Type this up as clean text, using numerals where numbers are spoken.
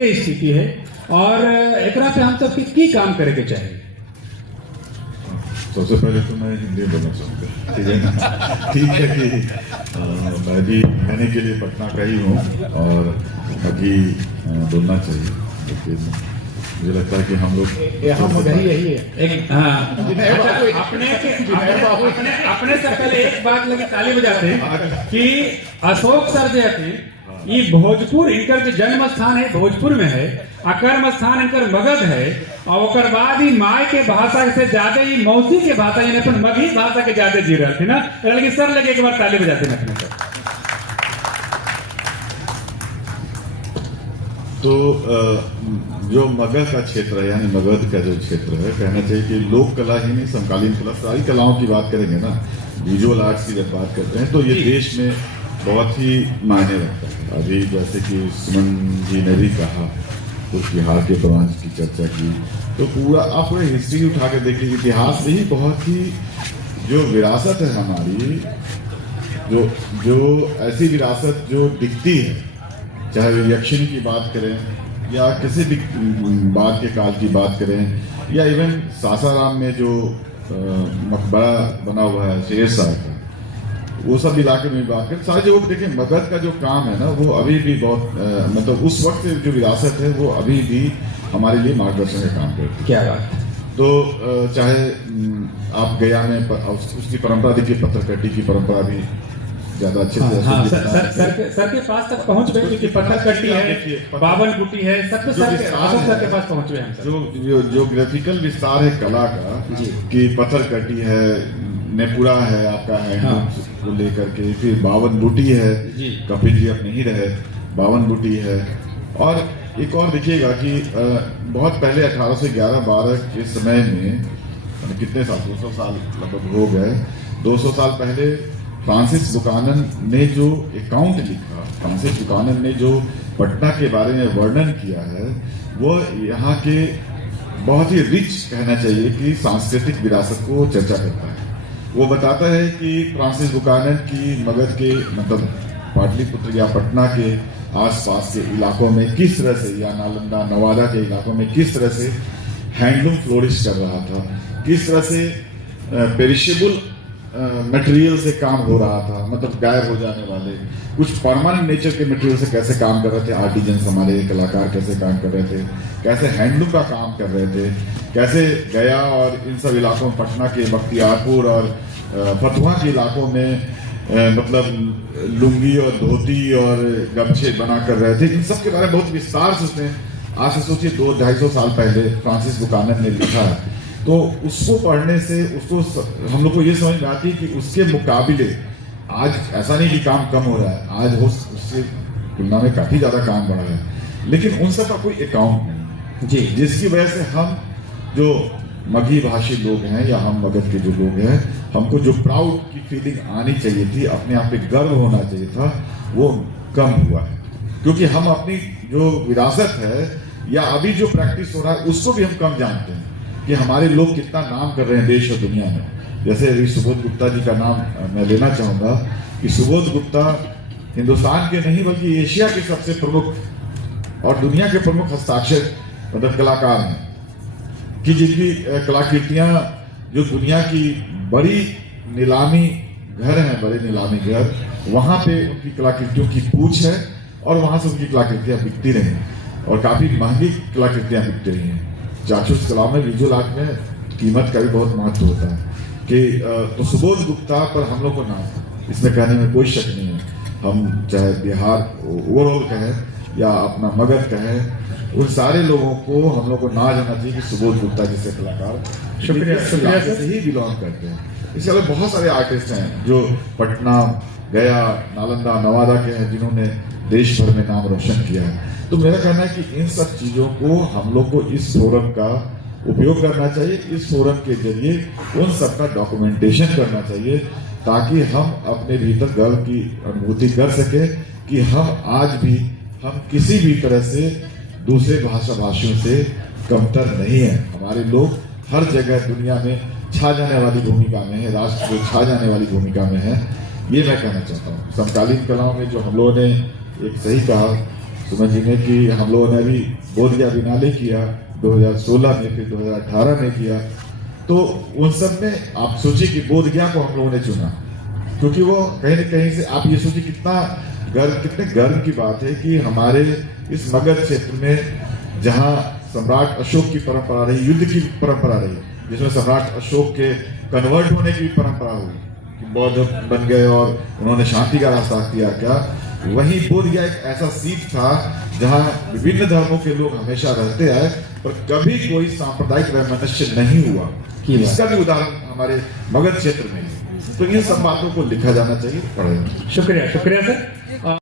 स्थिति है और एकरा पे हम सबके की काम करे के चाहिए। सबसे पहले तो मैं हिंदी बोलना चाहूँगा, ठीक है ना। ठीक है कि मैं भी रहने के लिए पटना का ही हूँ और अभी बोलना चाहिए, लेकिन मुझे लगता है कि हम लोग यहाँ मगर यही है एक अपने से पहले एक बात लगी ताली बजाते हैं कि अशोक सर जो है ये भोजपुर इनकर जो जन्म स्थान है भोजपुर में है, कर्म स्थान इनकर मगध है और ओकर बाद ही माय के भाषा से ज्यादा ही मौसी के भाषा यानी अपन मगही भाषा के ज्यादा जी रहे थे ना। लेकिन सर लगे एक बार ताली बजाते हैं अपने सर। तो जो मगध का क्षेत्र है यानी मगध का जो क्षेत्र है, कहना चाहिए कि लोक कला ही नहीं समकालीन कला सारी कलाओं की बात करेंगे ना, विजुअल आर्ट्स की जब बात करते हैं तो ये देश में बहुत ही मायने रखता है। अभी जैसे कि सुमन जी ने भी कहा कुछ बिहार के ब्रांच की चर्चा की, तो पूरा आप पूरे हिस्ट्री उठा के देखिए, इतिहास से ही बहुत ही जो विरासत है हमारी, जो ऐसी विरासत जो दिखती है, चाहे यक्षिणी की बात करें या किसी भी बात के काल की बात करें या इवन सासाराम में जो मकबरा बना हुआ है शेरशाह का, वो सब इलाके में बात करें, सारे जगह देखें मगध का जो काम है ना वो अभी भी बहुत मतलब उस वक्त से जो विरासत है वो अभी भी हमारे लिए मार्गदर्शन का काम करती है। क्या बात। तो चाहे आप गया में उसकी परंपरा देखिए, पत्थरकट्टी की परंपरा भी ज्यादा अच्छे से सर के पास तक पहुंच गए क्योंकि पत्थरकट्टी है, बावन गुटी है, सब सर के पास पहुंच गए हम। जो ग्राफिकल विस्तार है कला का कि पत्थरकट्टी है, नेपुरा है आपका हैंडलूम को लेकर के, फिर बावन बूटी है, कपिल जी अब नहीं रहे, बावन बूटी है। और एक और देखिएगा कि बहुत पहले 1811-12 के समय में कितने साल 200 साल लगभग हो गए, 200 साल पहले फ्रांसिस बुकानन ने जो अकाउंट लिखा, फ्रांसिस बुकानन ने जो पटना के बारे में वर्णन किया है, वो यहाँ के बहुत ही रिच कहना चाहिए कि सांस्कृतिक विरासत को चर्चा करता है। वो बताता है कि फ्रांसिस बुकानन की मगध के मतलब पाटलिपुत्र या पटना के आसपास के इलाकों में किस तरह से या नालंदा नवादा के इलाकों में किस तरह से हैंडलूम फ्लोरिश कर रहा था, किस तरह से पेरिशेबल मटेरियल से काम हो रहा था, मतलब गायब हो जाने वाले कुछ परमानेंट नेचर के मटेरियल से कैसे काम कर रहे थे आर्टिजन्स, हमारे कलाकार कैसे काम कर रहे थे, कैसे हैंडलूम का काम कर रहे थे, कैसे गया और इन सब इलाकों में पटना के बख्तियारपुर और फतुहा के इलाकों में मतलब लुंगी और धोती और गमछे बना कर रहे थे। इन सब के बारे में बहुत विस्तार से उसने आज से सोचिए 200-250 साल पहले फ्रांसिस बुकानन ने लिखा है। तो उसको पढ़ने से उसको हम लोग को ये समझ में आती है कि उसके मुकाबले आज ऐसा नहीं कि काम कम हो रहा है, आज हो उससे तुलना में काफी ज्यादा काम बढ़ा है, लेकिन उन सब का कोई अकाउंट नहीं जी, जिसकी वजह से हम जो मगही भाषी लोग हैं या हम मगध के जो लोग हैं, हमको जो प्राउड की फीलिंग आनी चाहिए थी, अपने आप पे गर्व होना चाहिए था, वो कम हुआ है। क्योंकि हम अपनी जो विरासत है या अभी जो प्रैक्टिस हो रहा है उसको भी हम कम जानते हैं कि हमारे लोग कितना नाम कर रहे हैं देश और दुनिया में। जैसे अभी सुबोध गुप्ता जी का नाम मैं लेना चाहूंगा कि सुबोध गुप्ता हिंदुस्तान के नहीं बल्कि एशिया के सबसे प्रमुख और दुनिया के प्रमुख हस्ताक्षर मतलब कलाकार हैं, कि जिनकी कलाकृतियां जो दुनिया की बड़ी नीलामी घर हैं, बड़े नीलामी घर, वहां पे उनकी कलाकृतियों की पूछ है और वहां से उनकी कलाकृतियां बिकती रही और काफी महंगी कलाकृतियां बिकती रही हैं। चाक्षुष कला में विजुअल आर्ट में कीमत का भी बहुत महत्व होता है कि तो सुबोध गुप्ता पर हम लोग को नाम इसमें कहने में कोई शक नहीं है। हम चाहे बिहार ओवरऑल कहें या अपना मगध कहें, उन सारे लोगों को हम लोग को ना जाना चाहिए कि सुबोध गुप्ता जैसे कलाकार शुक्रिया से ही बिलोंग करते हैं। इसके अलावा बहुत सारे आर्टिस्ट हैं जो पटना, गया, नालंदा, नवादा के हैं जिन्होंने देश भर में नाम रोशन किया है। तो मेरा कहना है कि इन सब चीजों को हम लोग को इस फोरम का उपयोग करना चाहिए, इस फोरम के जरिए उन सब का डॉक्यूमेंटेशन करना चाहिए ताकि हम अपने भीतर गर्व की अनुभूति कर सके कि हम आज भी हम किसी भी तरह से दूसरे भाषियों से कमतर नहीं है। हमारे लोग हर जगह दुनिया में छा जाने वाली भूमिका में है, राष्ट्र को छा जाने वाली भूमिका में है, ये मैं कहना चाहता हूँ। समकालीन कलाओं में जो हम लोगों ने एक सही कहा समझिए कि हम लोगों ने अभी बोध गया बिनाले किया 2016 में, फिर 2018 में किया। तो उन सब में आप सोचिए कि बोध गया को हम लोगों ने चुना, क्योंकि वो कहीं न कहीं से आप ये सोचिए कितने गर्व की बात है कि हमारे इस मगध क्षेत्र में जहाँ सम्राट अशोक की परंपरा रही, युद्ध की परंपरा रही, जिसमें सम्राट अशोक के कन्वर्ट होने की परंपरा हुई कि बौद्ध बन गए और उन्होंने शांति का रास्ता किया क्या, वहीं बोध गया एक ऐसा सीट था जहाँ विभिन्न धर्मों के लोग हमेशा रहते आए पर कभी कोई सांप्रदायिक वैमनस्य नहीं हुआ। इसका भी उदाहरण हमारे मगध क्षेत्र में है। तो इन सब बातों को लिखा जाना चाहिए, पढ़ा जाना चाहिए। शुक्रिया सर।